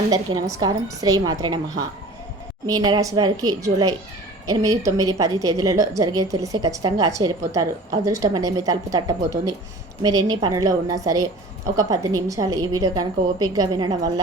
అందరికీ నమస్కారం. శ్రీ మాత్ర నమ. మీనరాశి వారికి జూలై ఎనిమిది తొమ్మిది పది తేదీలలో జరిగేది తెలిసే ఖచ్చితంగా ఆశ్చర్యపోతారు. అదృష్టం అనేది మీ తలుపు తట్టబోతుంది. మీరు ఎన్ని పనుల్లో ఉన్నా సరే ఒక పది నిమిషాలు ఈ వీడియో కనుక ఓపిక్గా వినడం వల్ల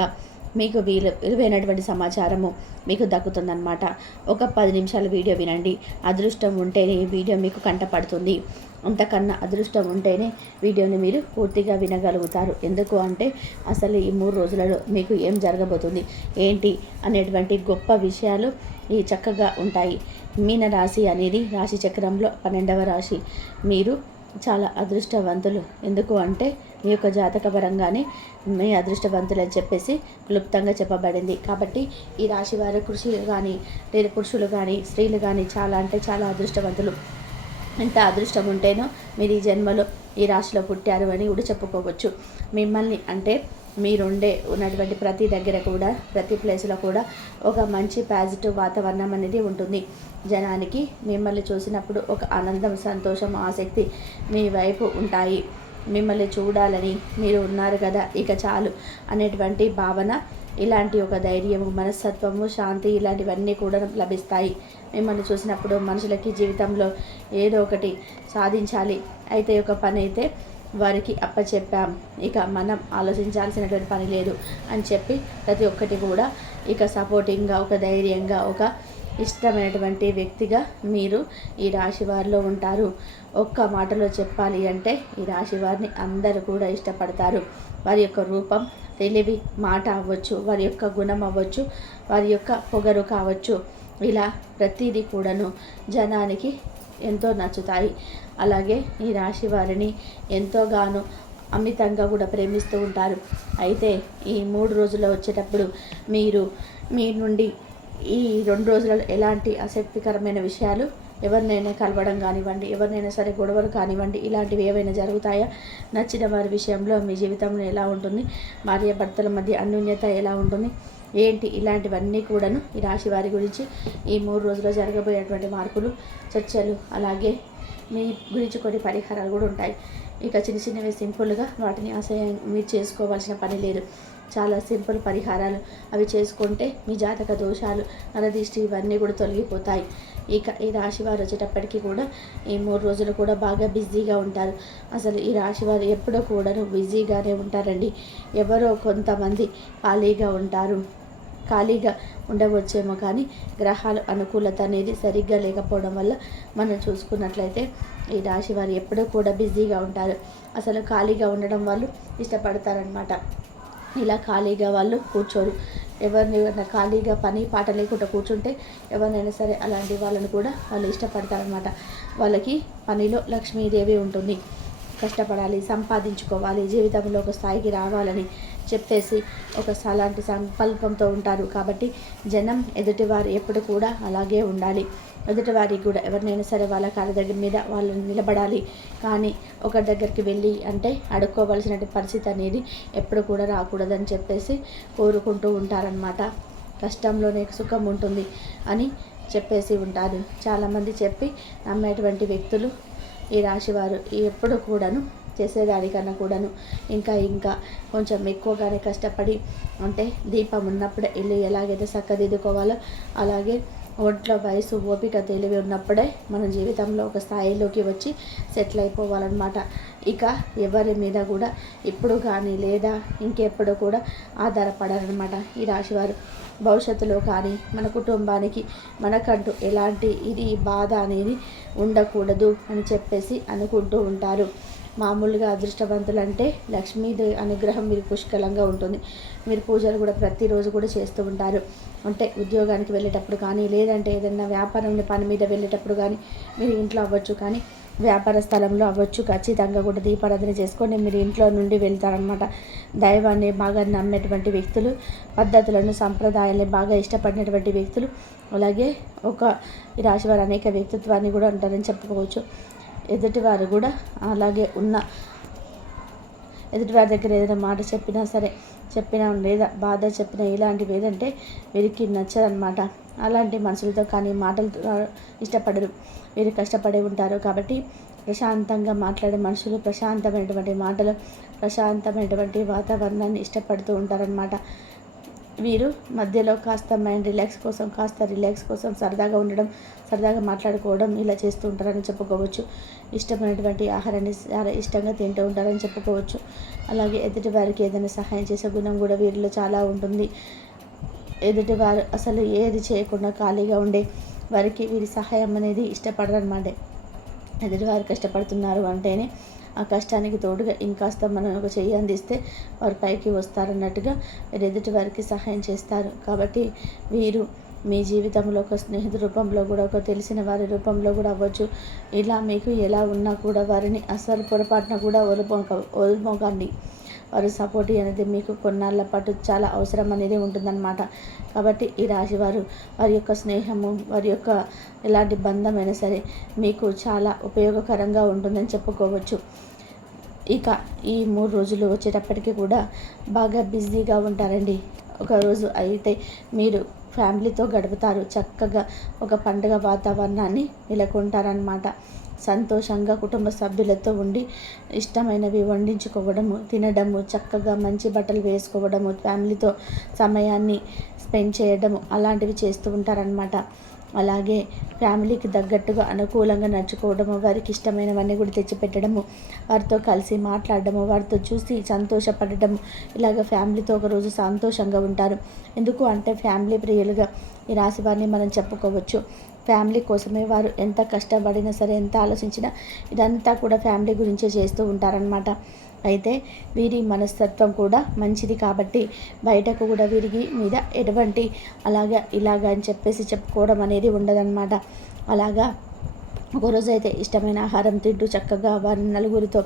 మీకు వీలు విలువైనటువంటి సమాచారము మీకు దక్కుతుందన్నమాట. ఒక పది నిమిషాల వీడియో వినండి. అదృష్టం ఉంటేనే ఈ వీడియో మీకు కంటపడుతుంది. అంతకన్నా అదృష్టం ఉంటేనే వీడియోని మీరు పూర్తిగా వినగలుగుతారు. ఎందుకు అంటే అసలు ఈ మూడు రోజులలో మీకు ఏం జరగబోతుంది? ఏంటి? అనేటువంటి గొప్ప విషయాలు ఈ చక్కగా ఉంటాయి. మీన రాశి అనేది రాశి చక్రంలో పన్నెండవ రాశి. మీరు చాలా అదృష్టవంతులు. ఎందుకు అంటే మీ యొక్క జాతక పరంగానే మీ అదృష్టవంతులు అని చెప్పేసి క్లుప్తంగా చెప్పబడింది. కాబట్టి ఈ రాశి వారి కృషులు కానీ లేదా పురుషులు కానీ స్త్రీలు కానీ చాలా అంటే చాలా అదృష్టవంతులు. ఎంత అదృష్టం ఉంటేనో మీరు ఈ జన్మలో ఈ రాశిలో పుట్టారు అని కూడా చెప్పుకోవచ్చు. మిమ్మల్ని అంటే మీరుండే ఉన్నటువంటి ప్రతి దగ్గర కూడా ప్రతి ప్లేస్లో కూడా ఒక మంచి పాజిటివ్ వాతావరణం అనేది ఉంటుంది. జనానికి మిమ్మల్ని చూసినప్పుడు ఒక ఆనందం సంతోషం ఆసక్తి మీ వైపు ఉంటాయి. మిమ్మల్ని చూడాలని మీరు ఉన్నారు కదా ఇక చాలు అనేటువంటి భావన ఇలాంటి ఒక ధైర్యము మనస్తత్వము శాంతి ఇలాంటివన్నీ కూడా లభిస్తాయి. మిమ్మల్ని చూసినప్పుడు మనుషులకి జీవితంలో ఏదో ఒకటి సాధించాలి. అయితే ఒక పని అయితే వారికి అప్పచెప్పాం. ఇక మనం ఆలోచించాల్సినటువంటి పని లేదు అని చెప్పి ప్రతి ఒక్కటి కూడా ఇక సపోర్టింగ్గా ఒక ధైర్యంగా ఒక ఇష్టమైనటువంటి వ్యక్తిగా మీరు ఈ రాశి వారిలో ఉంటారు. ఒక్క మాటలో చెప్పాలి అంటే ఈ రాశి వారిని అందరూ కూడా ఇష్టపడతారు. వారి యొక్క రూపం తెలివి మాట అవ్వచ్చు వారి యొక్క గుణం అవ్వచ్చు వారి యొక్క పొగరు కావచ్చు. ఇలా ప్రతిదీ కూడాను జనానికి ఎంతో నచ్చుతాయి. అలాగే ఈ రాశి వారిని ఎంతోగానో అమితంగా కూడా ప్రేమిస్తూ ఉంటారు. అయితే ఈ మూడు రోజుల్లో వచ్చేటప్పుడు మీరు మీ నుండి ఈ రెండు రోజులలో ఎలాంటి ఆసక్తికరమైన విషయాలు ఎవరినైనా కలవడం కానివ్వండి ఎవరినైనా సరే గొడవలు కానివ్వండి ఇలాంటివి ఏవైనా జరుగుతాయా? నచ్చిన వారి విషయంలో మీ జీవితంలో ఎలా ఉంటుంది? భార్య భర్తల మధ్య అన్యోన్యత ఎలా ఉంటుంది? ఏంటి ఇలాంటివన్నీ కూడాను ఈ రాశి వారి గురించి ఈ మూడు రోజుల్లో జరగబోయేటువంటి మార్పులు చర్చలు అలాగే మీ గురించి కొన్ని పరిహారాలు కూడా ఉంటాయి. ఇక చిన్న చిన్నవి సింపుల్గా వాటిని అసహ్యం మీరు చేసుకోవాల్సిన పని లేదు. చాలా సింపుల్ పరిహారాలు. అవి చేసుకుంటే మీ జాతక దోషాలు నరదిష్టి ఇవన్నీ కూడా తొలగిపోతాయి. ఇక ఈ రాశి వారు వచ్చేటప్పటికీ కూడా ఈ మూడు రోజులు కూడా బాగా బిజీగా ఉంటారు. అసలు ఈ రాశి వారు ఎప్పుడో కూడాను బిజీగానే ఉంటారండి. ఎవరో కొంతమంది ఖాళీగా ఉంటారు. ఖాళీగా ఉండవచ్చేమో కానీ గ్రహాల అనుకూలత అనేది సరిగ్గా లేకపోవడం వల్ల మనం చూసుకున్నట్లయితే ఈ రాశి వారు ఎప్పుడూ కూడా బిజీగా ఉంటారు. అసలు ఖాళీగా ఉండడం వాళ్ళు ఇష్టపడతారనమాట ఇలా ఖాళీగా వాళ్ళు కూర్చోరు. ఎవరిని ఎవరైనా ఖాళీగా పని పాట లేకుండా కూర్చుంటే ఎవరినైనా సరే అలాంటి వాళ్ళని కూడా వాళ్ళు ఇష్టపడతారనమాట వాళ్ళకి పనిలో లక్ష్మీదేవి ఉంటుంది. కష్టపడాలి సంపాదించుకోవాలి జీవితంలో ఒక స్థాయికి రావాలని చెప్పేసి ఒక అలాంటి సంకల్పంతో ఉంటారు. కాబట్టి జనం ఎదుటివారు ఎప్పుడు కూడా అలాగే ఉండాలి. ఎదుటివారికి కూడా ఎవరినైనా సరే వాళ్ళ కాళ్ళ దగ్గర మీద వాళ్ళు నిలబడాలి. కానీ ఒకరి దగ్గరికి వెళ్ళి అంటే అడుక్కోవలసిన పరిస్థితి అనేది ఎప్పుడు కూడా రాకూడదని చెప్పేసి కోరుకుంటూ ఉంటారనమాట కష్టంలోనే సుఖం ఉంటుంది అని చెప్పేసి ఉంటారు. చాలామంది చెప్పి నమ్మేటువంటి వ్యక్తులు ఈ రాశివారు ఎప్పుడు కూడాను చేసేదానికన్నా కూడాను ఇంకా ఇంకా కొంచెం ఎక్కువగానే కష్టపడి అంటే దీపం ఉన్నప్పుడే ఇల్లు ఎలాగైతే చక్కదిద్దుకోవాలో అలాగే ఒంట్లో వయసు ఓపిక తెలివి ఉన్నప్పుడే మన జీవితంలో ఒక స్థాయిలోకి వచ్చి సెటిల్ అయిపోవాలన్నమాట. ఇక ఎవరి మీద కూడా ఇప్పుడు కానీ లేదా ఇంకెప్పుడు కూడా ఆధారపడాలన్నమాట ఈ రాశివారు. భవిష్యత్తులో కానీ మన కుటుంబానికి మనకంటూ ఎలాంటి ఇది బాధ అనేది ఉండకూడదు అని చెప్పేసి అనుకుంటూ ఉంటారు. మామూలుగా అదృష్టవంతులు అంటే లక్ష్మీదేవి అనుగ్రహం మీరు పుష్కలంగా ఉంటుంది. మీరు పూజలు కూడా ప్రతిరోజు కూడా చేస్తూ ఉంటారు. అంటే ఉద్యోగానికి వెళ్ళేటప్పుడు కానీ లేదంటే ఏదైనా వ్యాపారం పని మీద వెళ్ళేటప్పుడు కానీ మీరు ఇంట్లో అవ్వచ్చు కానీ వ్యాపార స్థలంలో అవ్వచ్చు. ఖచ్చితంగా కూడా దీపారాధన చేసుకొని మీరు ఇంట్లో నుండి వెళ్తారనమాట దైవాన్ని బాగా నమ్మేటువంటి వ్యక్తులు పద్ధతులను సంప్రదాయాన్ని బాగా ఇష్టపడినటువంటి వ్యక్తులు. అలాగే ఒక ఈ రాశివారు అనేక వ్యక్తిత్వాన్ని కూడా ఉంటారని చెప్పుకోవచ్చు. ఎదుటివారు కూడా అలాగే ఉన్న ఎదుటివారి దగ్గర ఏదైనా మాట చెప్పినా సరే చెప్పినా లేదా బాధ చెప్పినా ఇలాంటివి ఏదంటే వీరికి నచ్చదనమాట అలాంటి మనుషులతో కానీ మాటలు ఇష్టపడరు. వీరు కష్టపడి ఉంటారు కాబట్టి ప్రశాంతంగా మాట్లాడే మనుషులు ప్రశాంతమైనటువంటి మాటలు ప్రశాంతమైనటువంటి వాతావరణాన్ని ఇష్టపడుతూ ఉంటారనమాట వీరు మధ్యలో కాస్త మైండ్ రిలాక్స్ కోసం కాస్త రిలాక్స్ కోసం సరదాగా ఉండడం సరదాగా మాట్లాడుకోవడం ఇలా చేస్తూ ఉంటారని చెప్పుకోవచ్చు. ఇష్టమైనటువంటి ఆహారాన్ని చాలా ఇష్టంగా తింటూ ఉంటారని చెప్పుకోవచ్చు. అలాగే ఎదుటి వారికి ఏదైనా సహాయం చేసే గుణం కూడా వీరిలో చాలా ఉంటుంది. ఎదుటి వారు అసలు ఏది చేయకుండా ఖాళీగా ఉండే వారికి వీరి సహాయం అనేది ఇష్టపడరు అనమాట ఎదుటివారు కష్టపడుతున్నారు అంటేనే ఆ కష్టానికి తోడుగా ఇంకాస్త మనం ఒక చెయ్యి అందిస్తే వారు పైకి వస్తారన్నట్టుగా మీరు ఎదుటి వారికి సహాయం చేస్తారు. కాబట్టి వీరు మీ జీవితంలో ఒక స్నేహితు రూపంలో కూడా ఒక తెలిసిన వారి రూపంలో కూడా అవ్వచ్చు. ఇలా మీకు ఎలా ఉన్నా కూడా వారిని అసలు పొరపాటున కూడా వదులుపోక వదులుపోకండి వారి సపోర్ట్ అనేది మీకు కొన్నాళ్ళ పాటు చాలా అవసరం అనేది ఉంటుందన్నమాట. కాబట్టి ఈ రాశివారు వారి యొక్క స్నేహము వారి యొక్క ఎలాంటి బంధమైనా సరే మీకు చాలా ఉపయోగకరంగా ఉంటుందని చెప్పుకోవచ్చు. ఇక ఈ మూడు రోజులు వచ్చేటప్పటికి కూడా బాగా బిజీగా ఉంటారండి. ఒకరోజు అయితే మీరు ఫ్యామిలీతో గడుపుతారు. చక్కగా ఒక పండుగ వాతావరణాన్ని నెలకొంటారనమాట సంతోషంగా కుటుంబ సభ్యులతో ఉండి ఇష్టమైనవి వండించుకోవడము తినడము చక్కగా మంచి బట్టలు వేసుకోవడము ఫ్యామిలీతో సమయాన్ని స్పెండ్ చేయడము అలాంటివి చేస్తూ ఉంటారనమాట అలాగే ఫ్యామిలీకి తగ్గట్టుగా అనుకూలంగా నడుచుకోవడము వారికి ఇష్టమైనవన్నీ కూడా తెచ్చిపెట్టడము వారితో కలిసి మాట్లాడడము వారితో చూసి సంతోషపడటము ఇలాగ ఫ్యామిలీతో ఒకరోజు సంతోషంగా ఉంటారు. ఎందుకు అంటే ఫ్యామిలీ ప్రియులుగా ఈ రాశి వారిని మనం చెప్పుకోవచ్చు. ఫ్యామిలీ కోసమే వారు ఎంత కష్టపడినా సరే ఎంత ఆలోచించినా ఇదంతా కూడా ఫ్యామిలీ గురించే చేస్తూ ఉంటారనమాట అయితే వీరి మనస్తత్వం కూడా మంచిది కాబట్టి బయటకు కూడా వీరికి మీద ఎటువంటి అలాగా ఇలాగా అని చెప్పేసి చెప్పుకోవడం అనేది ఉండదన్నమాట. అలాగా ఒకరోజు అయితే ఇష్టమైన ఆహారం తింటూ చక్కగా వారి నలుగురితో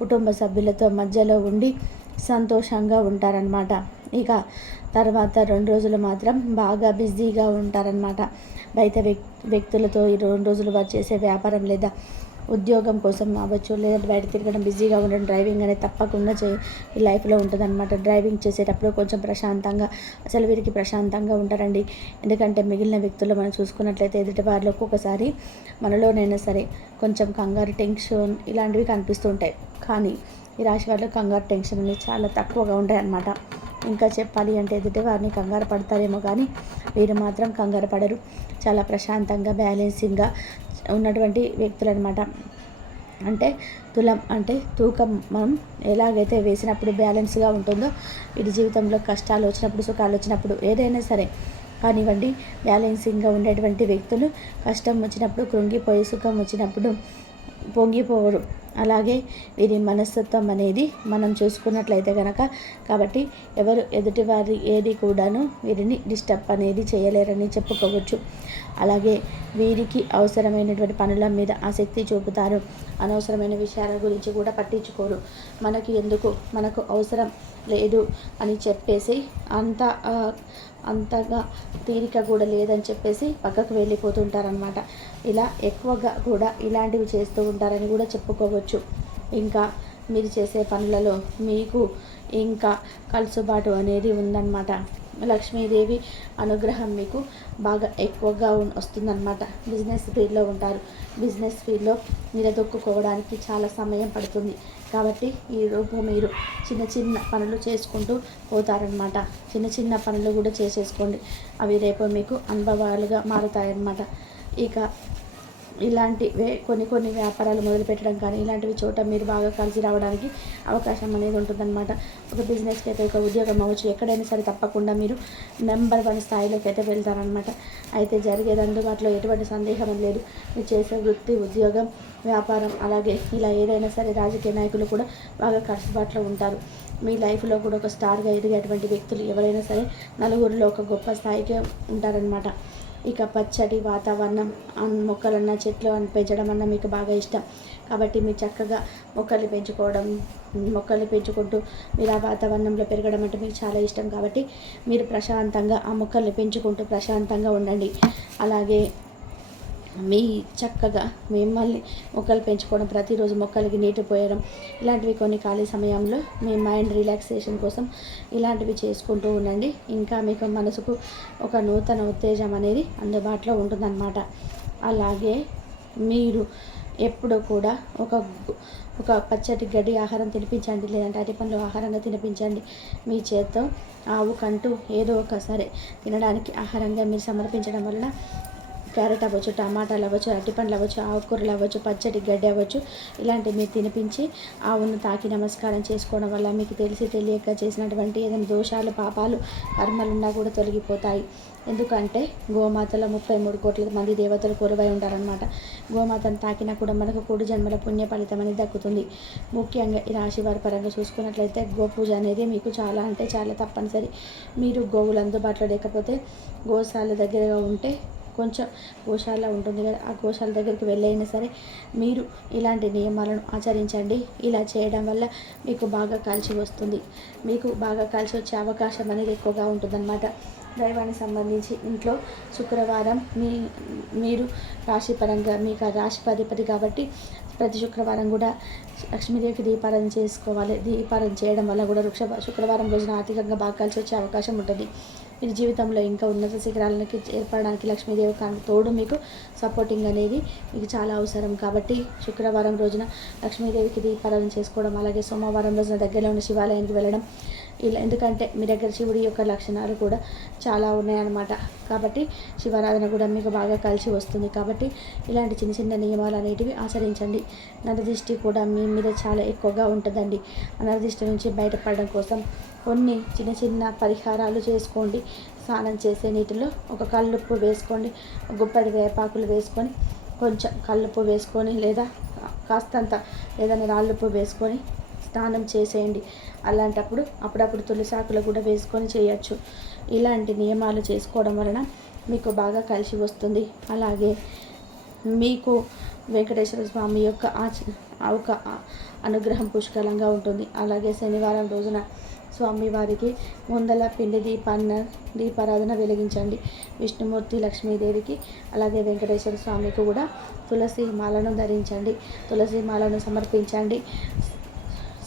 కుటుంబ సభ్యులతో మధ్యలో ఉండి సంతోషంగా ఉంటారనమాట ఇక తర్వాత రెండు రోజులు మాత్రం బాగా బిజీగా ఉంటారనమాట బయట వ్యక్తులతో ఈ రెండు రోజులు వారు చేసే వ్యాపారం లేదా ఉద్యోగం కోసం అవ్వచ్చు లేదంటే బయట తిరగడం బిజీగా ఉండడం డ్రైవింగ్ అనేది తప్పకుండా చే ఈ లైఫ్లో ఉంటుందన్నమాట. డ్రైవింగ్ చేసేటప్పుడు కొంచెం ప్రశాంతంగా అసలు వీరికి ప్రశాంతంగా ఉంటారండి. ఎందుకంటే మిగిలిన వ్యక్తులు మనం చూసుకున్నట్లయితే ఎదుటి వారిలో ఒక్కొక్కసారి మనలోనైనా సరే కొంచెం కంగారు టెన్షన్ ఇలాంటివి కనిపిస్తుంటాయి కానీ ఈ రాశి వారిలో కంగారు టెన్షన్ అనేది చాలా తక్కువగా ఉంటాయి అన్నమాట ఇంకా చెప్పాలి అంటే ఎదుటి వారిని కంగారు పడతారేమో కానీ వీరు మాత్రం కంగారు పడరు. చాలా ప్రశాంతంగా బ్యాలెన్సింగ్గా ఉన్నటువంటి వ్యక్తులు అనమాట అంటే తులం అంటే తూకం మనం ఎలాగైతే వేసినప్పుడు బ్యాలెన్స్గా ఉంటుందో ఇది జీవితంలో కష్టాలు వచ్చినప్పుడు సుఖాలు వచ్చినప్పుడు ఏదైనా సరే కానివ్వండి బ్యాలెన్సింగ్గా ఉండేటువంటి వ్యక్తులు కష్టం వచ్చినప్పుడు కృంగిపోయి సుఖం వచ్చినప్పుడు పొంగిపోవరు అలాగే వీరి మనస్తత్వం అనేది మనం చూసుకున్నట్లయితే కనుక కాబట్టి ఎవరు ఎదుటివారి ఏది కూడాను వీరిని డిస్టర్బ్ అనేది చేయలేరని చెప్పుకోవచ్చు. అలాగే వీరికి అవసరమైనటువంటి పనుల మీద ఆసక్తి చూపుతారు. అనవసరమైన విషయాల గురించి కూడా పట్టించుకోరు. మనకి ఎందుకు? మనకు అవసరం లేదు అని చెప్పేసి అంత అంతగా తీరిక కూడా లేదని చెప్పేసి పక్కకు వెళ్ళిపోతుంటారనమాట ఇలా ఎక్కువగా కూడా ఇలాంటివి చేస్తూ ఉంటారని కూడా చెప్పుకోవచ్చు. ఇంకా మీరు చేసే పనులలో మీకు ఇంకా కలుసుబాటు అనేది ఉందన్నమాట. లక్ష్మీదేవి అనుగ్రహం మీకు బాగా ఎక్కువగా వస్తుందన్నమాట. బిజినెస్ ఫీల్డ్లో ఉంటారు. బిజినెస్ ఫీల్డ్లో నిలదొక్కుకోవడానికి చాలా సమయం పడుతుంది. కాబట్టి ఈ రూపు మీరు చిన్న చిన్న పనులు చేసుకుంటూ పోతారనమాట చిన్న చిన్న పనులు కూడా చేసేసుకోండి. అవి రేపు మీకు అనుభవాలుగా మారుతాయన్నమాట. ఇక ఇలాంటివే కొన్ని కొన్ని వ్యాపారాలు మొదలుపెట్టడం కానీ ఇలాంటివి చోట మీరు బాగా కలిసి రావడానికి అవకాశం అనేది ఉంటుందన్నమాట. ఒక బిజినెస్కి అయితే ఒక ఉద్యోగం అవ్వచ్చు ఎక్కడైనా సరే తప్పకుండా మీరు నెంబర్ వన్ స్థాయిలోకి అయితే వెళ్తారనమాట అయితే జరిగేది అందుబాటులో ఎటువంటి సందేహం లేదు. మీరు చేసే వృత్తి ఉద్యోగం వ్యాపారం అలాగే ఇలా ఏదైనా సరే రాజకీయ నాయకులు కూడా బాగా కలుసుబాటులో ఉంటారు. మీ లైఫ్లో కూడా ఒక స్టార్గా ఎదిగేటువంటి వ్యక్తులు ఎవరైనా సరే నలుగురిలో ఒక గొప్ప స్థాయికి ఉంటారనమాట ఇక పచ్చడి వాతావరణం మొక్కలన్న చెట్లు అని పెంచడం అన్న మీకు బాగా ఇష్టం. కాబట్టి మీరు చక్కగా మొక్కలు పెంచుకోవడం మొక్కలు పెంచుకుంటూ మీరు ఆ వాతావరణంలో పెరగడం అంటే మీకు చాలా ఇష్టం. కాబట్టి మీరు ప్రశాంతంగా ఆ మొక్కల్ని పెంచుకుంటూ ప్రశాంతంగా ఉండండి. అలాగే మీ చక్కగా మిమ్మల్ని మొక్కలు పెంచుకోవడం ప్రతిరోజు మొక్కలకి నీటి పోయడం ఇలాంటివి కొన్ని ఖాళీ సమయంలో మీ మైండ్ రిలాక్సేషన్ కోసం ఇలాంటివి చేసుకుంటూ ఉండండి. ఇంకా మీకు మనసుకు ఒక నూతన ఉత్తేజం అనేది అందుబాటులో ఉంటుందన్నమాట. అలాగే మీరు ఎప్పుడూ కూడా ఒక ఒక పచ్చటి గడ్డి ఆహారం తినిపించండి లేదంటే అరటి పండ్లు ఆహారంగా తినిపించండి. మీ చేత్తో ఆవుకంటూ ఏదో ఒక సరే తినడానికి ఆహారంగా మీరు సమర్పించడం వలన క్యారెట్ అవ్వచ్చు టమాటాలు అవ్వచ్చు అరటిపండ్లు అవ్వచ్చు ఆకుకూరలు అవ్వచ్చు పచ్చడి గడ్డి అవ్వచ్చు ఇలాంటివి మీరు తినిపించి ఆవును తాకి నమస్కారం చేసుకోవడం వల్ల మీకు తెలిసి తెలియక చేసినటువంటి ఏదైనా దోషాలు పాపాలు కర్మలున్నా కూడా తొలగిపోతాయి. ఎందుకంటే గోమాతలో ముప్పై మూడు కోట్ల మంది దేవతలు కొలువై ఉంటారనమాట గోమాతను తాకినా కూడా మనకు కూడి జన్మల పుణ్య ఫలితం అనేది దక్కుతుంది. ముఖ్యంగా ఈ రాశి వారి పరంగా చూసుకున్నట్లయితే గోపూజ అనేది మీకు చాలా అంటే చాలా తప్పనిసరి. మీరు గోవులు అందుబాటులో లేకపోతే గోశాల దగ్గరగా ఉంటే కొంచెం గోశాల ఉంటుంది కదా ఆ గోశాల దగ్గరికి వెళ్ళైనా సరే మీరు ఇలాంటి నియమాలను ఆచరించండి. ఇలా చేయడం వల్ల మీకు బాగా కలిసి వస్తుంది. మీకు బాగా కలిసి వచ్చే అవకాశం అనేది ఎక్కువగా ఉంటుందన్నమాట. దైవానికి సంబంధించి ఇంట్లో శుక్రవారం మీ మీరు రాశిపరంగా మీకు ఆ రాశిపధిపతి కాబట్టి ప్రతి శుక్రవారం కూడా లక్ష్మీదేవికి దీపారాధన చేసుకోవాలి. దీపారాధన చేయడం వల్ల కూడా వృక్ష శుక్రవారం రోజున ఆర్థికంగా బాగా కలిసి వచ్చే అవకాశం ఉంటుంది. మీ జీవితంలో ఇంకా ఉన్నత శిఖరాలకి ఏర్పడడానికి లక్ష్మీదేవి తోడు మీకు సపోర్టింగ్ అనేది మీకు చాలా అవసరం. కాబట్టి శుక్రవారం రోజున లక్ష్మీదేవికి దీపారాధన చేసుకోవడం అలాగే సోమవారం రోజున దగ్గరలో ఉన్న శివాలయానికి వెళ్ళడం ఇలా ఎందుకంటే మీ దగ్గర శివుడి యొక్క లక్షణాలు కూడా చాలా ఉన్నాయన్నమాట. కాబట్టి శివారాధన కూడా మీకు బాగా కలిసి వస్తుంది. కాబట్టి ఇలాంటి చిన్న చిన్న నియమాలు అనేటివి ఆచరించండి. నరదృష్టి కూడా మీ మీద చాలా ఎక్కువగా ఉంటుందండి. ఆ నరదిష్టి నుంచి బయటపడడం కోసం కొన్ని చిన్న చిన్న పరిహారాలు చేసుకోండి. స్నానం చేసే నీటిలో ఒక కల్లుప్పు వేసుకోండి. గుప్పటి వేపాకులు వేసుకొని కొంచెం కల్లుప్పు వేసుకొని లేదా కాస్తంత ఏదైనా రాళ్ళుప్పు వేసుకొని స్నానం చేసేయండి. అలాంటప్పుడు అప్పుడప్పుడు తులసాకులు కూడా వేసుకొని చేయొచ్చు. ఇలాంటి నియమాలు చేసుకోవడం వలన మీకు బాగా కలిసి వస్తుంది. అలాగే మీకు వెంకటేశ్వర స్వామి యొక్క ఆచ ఒక అనుగ్రహం పుష్కలంగా ఉంటుంది. అలాగే శనివారం రోజున స్వామివారికి ముందల పిండి దీపాన్న దీపారాధన వెలిగించండి. విష్ణుమూర్తి లక్ష్మీదేవికి అలాగే వెంకటేశ్వర స్వామికి కూడా తులసి మాలను ధరించండి. తులసి మాలను సమర్పించండి.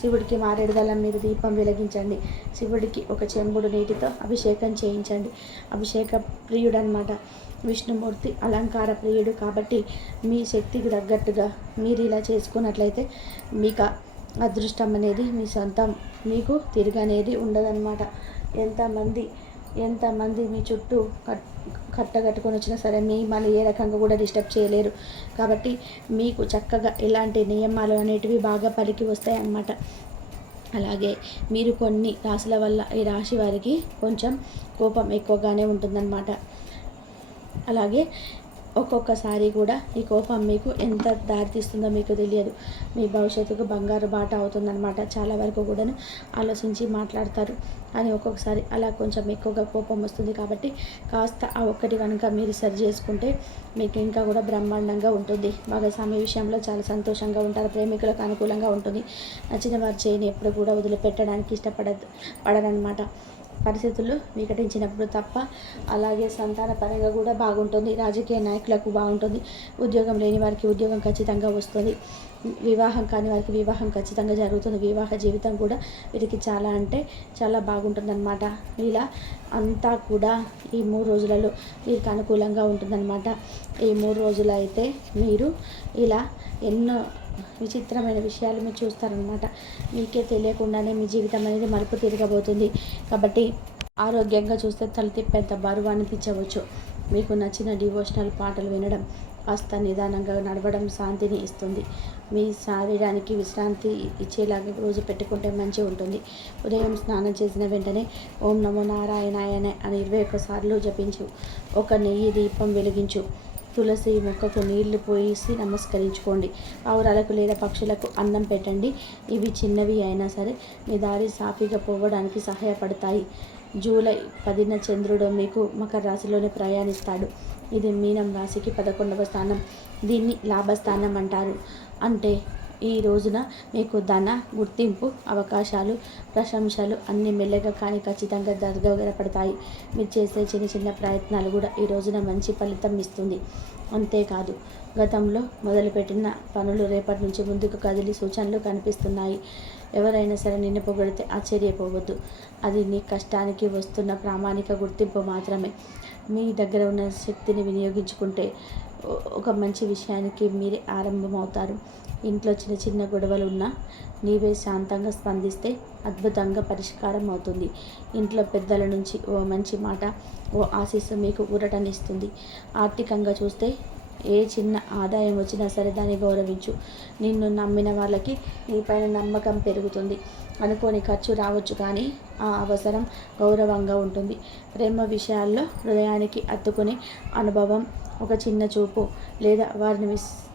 శివుడికి మారేడుదల మీద దీపం వెలిగించండి. శివుడికి ఒక చెంబుడు నీటితో అభిషేకం చేయించండి. అభిషేక ప్రియుడనమాట విష్ణుమూర్తి అలంకార ప్రియుడు కాబట్టి మీ శక్తికి తగ్గట్టుగా మీరు ఇలా చేసుకున్నట్లయితే మీకు అదృష్టం అనేది మీ సొంతం. మీకు తిరగనేది ఉండదన్నమాట. ఎంతమంది ఎంతమంది మీ చుట్టూ కట్ కట్టగట్టుకొని వచ్చినా సరే మీ మళ్ళీ ఏ రకంగా కూడా డిస్టర్బ్ చేయలేరు. కాబట్టి మీకు చక్కగా ఇలాంటి నియమాలు అనేటివి బాగా పలికి వస్తాయి అన్నమాట అలాగే మీరు కొన్ని రాశుల వల్ల ఈ రాశి వారికి కొంచెం కోపం ఎక్కువగానే ఉంటుందన్నమాట. అలాగే ఒక్కొక్కసారి కూడా ఈ కోపం మీకు ఎంత దారితీస్తుందో మీకు తెలియదు. మీ భవిష్యత్తుకు బంగారు బాట అవుతుందన్నమాట. చాలా వరకు కూడాను ఆలోచించి మాట్లాడతారు. అని ఒక్కొక్కసారి అలా కొంచెం ఎక్కువగా కోపం వస్తుంది కాబట్టి కాస్త ఆ ఒక్కటి కనుక మీరు సరి చేసుకుంటే మీకు ఇంకా కూడా బ్రహ్మాండంగా ఉంటుంది. భాగస్వామి విషయంలో చాలా సంతోషంగా ఉంటారు. ప్రేమికులకు అనుకూలంగా ఉంటుంది. నచ్చిన వారి చేయని ఎప్పుడు కూడా వదిలిపెట్టడానికి ఇష్టపడ పడరనమాట పరిస్థితులు వికటించినప్పుడు తప్ప అలాగే సంతాన పరంగా కూడా బాగుంటుంది. రాజకీయ నాయకులకు బాగుంటుంది. ఉద్యోగం లేని వారికి ఉద్యోగం ఖచ్చితంగా వస్తుంది. వివాహం కాని వారికి వివాహం ఖచ్చితంగా జరుగుతుంది. వివాహ జీవితం కూడా వీరికి చాలా అంటే చాలా బాగుంటుందన్నమాట. ఇలా అంతా కూడా ఈ మూడు రోజులలో వీరికి అనుకూలంగా ఉంటుందన్నమాట. ఈ మూడు రోజులు అయితే మీరు ఇలా ఎన్నో విచిత్రమైన విషయాలు మీరు చూస్తారనమాట మీకే తెలియకుండానే మీ జీవితం అనేది మలుపు తిరగబోతుంది. కాబట్టి ఆరోగ్యంగా చూస్తే తల తిప్పేంత బరువు అనిపించవచ్చు. మీకు నచ్చిన డివోషనల్ పాటలు వినడం కాస్త నిదానంగా నడవడం శాంతిని ఇస్తుంది. మీ శరీరానికి విశ్రాంతి ఇచ్చేలాగా రోజు పెట్టుకుంటే మంచి ఉంటుంది. ఉదయం స్నానం చేసిన వెంటనే ఓం నమో నారాయణాయనే అని ఇరవై ఒక్కసార్లు జపించు. ఒక నెయ్యి దీపం వెలిగించు. తులసి మొక్కకు నీళ్ళు పోసి నమస్కరించుకోండి. పావురాలకు లేదా పక్షులకు అన్నం పెట్టండి. ఇవి చిన్నవి అయినా సరే మీ దారి సాఫీగా పోవడానికి సహాయపడతాయి. జూలై పదిన చంద్రుడు మీకు మకర రాశిలోనే ప్రయాణిస్తాడు. ఇది మీనం రాశికి పదకొండవ స్థానం. దీన్ని లాభస్థానం అంటారు. అంటే ఈ రోజున మీకు ధన గుర్తింపు అవకాశాలు ప్రశంసలు అన్ని మెల్లగా కానీ ఖచ్చితంగా జరగబడతాయి. మీరు చేసే చిన్న చిన్న ప్రయత్నాలు కూడా ఈ రోజున మంచి ఫలితం ఇస్తుంది. అంతేకాదు గతంలో మొదలుపెట్టిన పనులు రేపటి నుంచి ముందుకు కదిలి సూచనలు కనిపిస్తున్నాయి. ఎవరైనా సరే నిన్ను పొగిడితే ఆశ్చర్యపోవద్దు. అది నీ కష్టానికి వస్తున్న ప్రామాణిక గుర్తింపు మాత్రమే. మీ దగ్గర ఉన్న శక్తిని వినియోగించుకుంటే ఒక మంచి విషయానికి మీరే ఆరంభమవుతారు. ఇంట్లో చిన్న చిన్న గొడవలు ఉన్నా నీవే శాంతంగా స్పందిస్తే అద్భుతంగా పరిష్కారం అవుతుంది. ఇంట్లో పెద్దల నుంచి ఓ మంచి మాట ఓ ఆశీస్సు మీకు ఊరటనిస్తుంది. ఆర్థికంగా చూస్తే ఏ చిన్న ఆదాయం వచ్చినా సరే దాన్ని గౌరవించు. నిన్ను నమ్మిన వాళ్ళకి నీపైన నమ్మకం పెరుగుతుంది. అనుకోని ఖర్చు రావచ్చు కానీ ఆ అవసరం గౌరవంగా ఉంటుంది. ప్రేమ విషయాల్లో హృదయానికి అత్తుకునే అనుభవం ఒక చిన్న చూపు లేదా వారిని విస్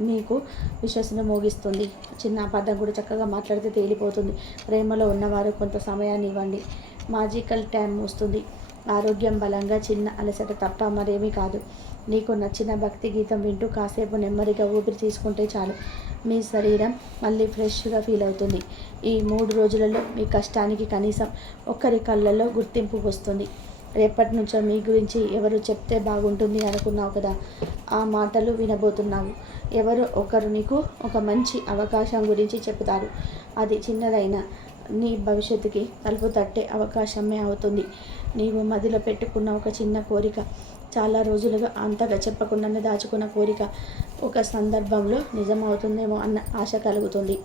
మీకు విశ్వసన మోగిస్తుంది. చిన్న అబద్ధం కూడా చక్కగా మాట్లాడితే తేలిపోతుంది. ప్రేమలో ఉన్నవారు కొంత సమయాన్ని ఇవ్వండి. మాజికల్ టైం వస్తుంది. ఆరోగ్యం బలంగా చిన్న అలసట తప్ప మరేమీ కాదు. నీకు నచ్చిన భక్తి గీతం వింటూ కాసేపు నెమ్మదిగా ఊపిరి తీసుకుంటే చాలు. మీ శరీరం మళ్ళీ ఫ్రెష్గా ఫీల్ అవుతుంది. ఈ మూడు రోజులలో మీ కష్టానికి కనీసం ఒక్కరి కళ్ళల్లో గుర్తింపు వస్తుంది. రేపటి నుంచో మీ గురించి ఎవరు చెప్తే బాగుంటుంది అనుకున్నావు కదా? ఆ మాటలు వినబోతున్నావు. ఎవరు ఒకరు నీకు ఒక మంచి అవకాశం గురించి చెప్తారు అది చిన్నదైనా నీ భవిష్యత్తుకి తలుపు తట్టే అవకాశమే అవుతుంది. నీవు మదిలో పెట్టుకున్న ఒక చిన్న కోరిక చాలా రోజులుగా అంతగా చెప్పకుండానే దాచుకున్న కోరిక ఒక సందర్భంలో నిజమవుతుందేమో అన్న ఆశ కలుగుతుంది.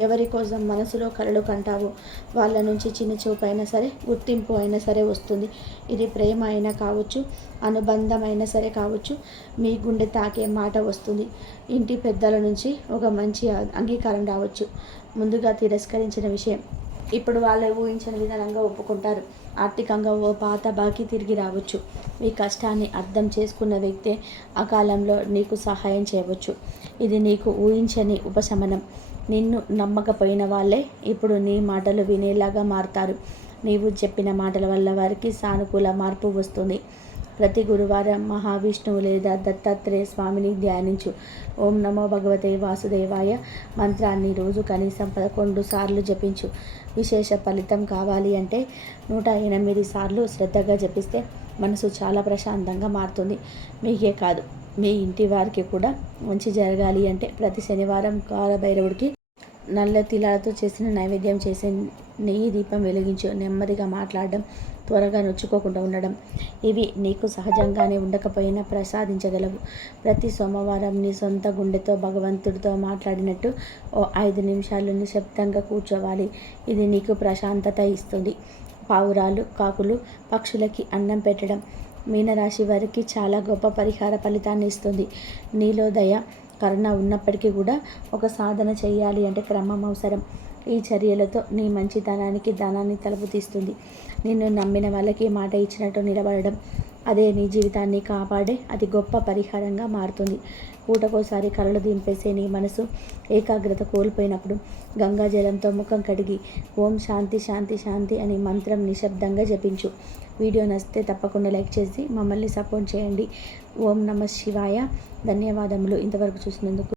ఎవరి కోసం మనసులో కలలు కంటావు వాళ్ళ నుంచి చిన్న చూపు అయినా సరే గుర్తింపు అయినా సరే వస్తుంది. ఇది ప్రేమ అయినా కావచ్చు అనుబంధమైనా సరే కావచ్చు మీ గుండె తాకే మాట వస్తుంది. ఇంటి పెద్దల నుంచి ఒక మంచి అంగీకారం రావచ్చు. ముందుగా తిరస్కరించిన విషయం ఇప్పుడు వాళ్ళు ఊహించిన విధానంగా ఒప్పుకుంటారు. ఆర్థికంగా ఓ పాత బాకీ తిరిగి రావచ్చు. మీ కష్టాన్ని అర్థం చేసుకున్న వ్యక్తే అకాలంలో నీకు సహాయం చేయవచ్చు. ఇది నీకు ఊహించని ఉపశమనం. నిన్ను నమ్మకపోయిన వాళ్ళే ఇప్పుడు నీ మాటలు వినేలాగా మారుతారు. నీవు చెప్పిన మాటల వల్ల వారికి సానుకూల మార్పు వస్తుంది. ప్రతి గురువారం మహావిష్ణువు లేదా దత్తాత్రేయ స్వామిని ధ్యానించు. ఓం నమో భగవతే వాసుదేవాయ. మంత్రాన్ని రోజు కనీసం పదకొండు సార్లు జపించు. విశేష ఫలితం కావాలి అంటే నూట ఎనిమిది సార్లు శ్రద్ధగా జపిస్తే మనసు చాలా ప్రశాంతంగా మారుతుంది. మీకే కాదు మీ ఇంటి వారికి కూడా మంచి జరగాలి అంటే ప్రతి శనివారం కాలభైరవుడికి నల్ల తిలాలతో చేసిన నైవేద్యం చేసే నెయ్యి దీపం వెలిగించు నెమ్మదిగా మాట్లాడడం త్వరగా నొచ్చుకోకుండా ఉండడం. ఇవి నీకు సహజంగానే ఉండకపోయినా ప్రసాదించగలవు. ప్రతి సోమవారం నీ సొంత గుండెతో భగవంతుడితో మాట్లాడినట్టు ఓ ఐదు నిమిషాలు నిశ్శబ్దంగా కూర్చోవాలి. ఇది నీకు ప్రశాంతత ఇస్తుంది. పావురాలు కాకులు పక్షులకి అన్నం పెట్టడం మీనరాశి వారికి చాలా గొప్ప పరిహార ఫలితాన్ని ఇస్తుంది. నీలో దయ కరుణ ఉన్నప్పటికీ కూడా ఒక సాధన చేయాలి అంటే క్రమం అవసరం. ఈ చర్యలతో నీ మంచితనానికి ధనాన్ని తలుపు తీస్తుంది నిన్ను నమ్మిన వాళ్ళకి మాట ఇచ్చినట్టు నిలబడడం అదే నీ జీవితాన్ని కాపాడే అది గొప్ప పరిహారంగా మారుతుంది. పూటకోసారి కలలు దింపేసే నీ మనసు ఏకాగ్రత కోల్పోయినప్పుడు గంగా జలంతో ముఖం కడిగి ఓం శాంతి శాంతి శాంతి అని మంత్రం నిశ్శబ్దంగా జపించు. వీడియో నచ్చితే తప్పకుండా లైక్ చేసి మమ్మల్ని సపోర్ట్ చేయండి. ఓం నమ శివాయ. ధన్యవాదములు ఇంతవరకు చూసినందుకు.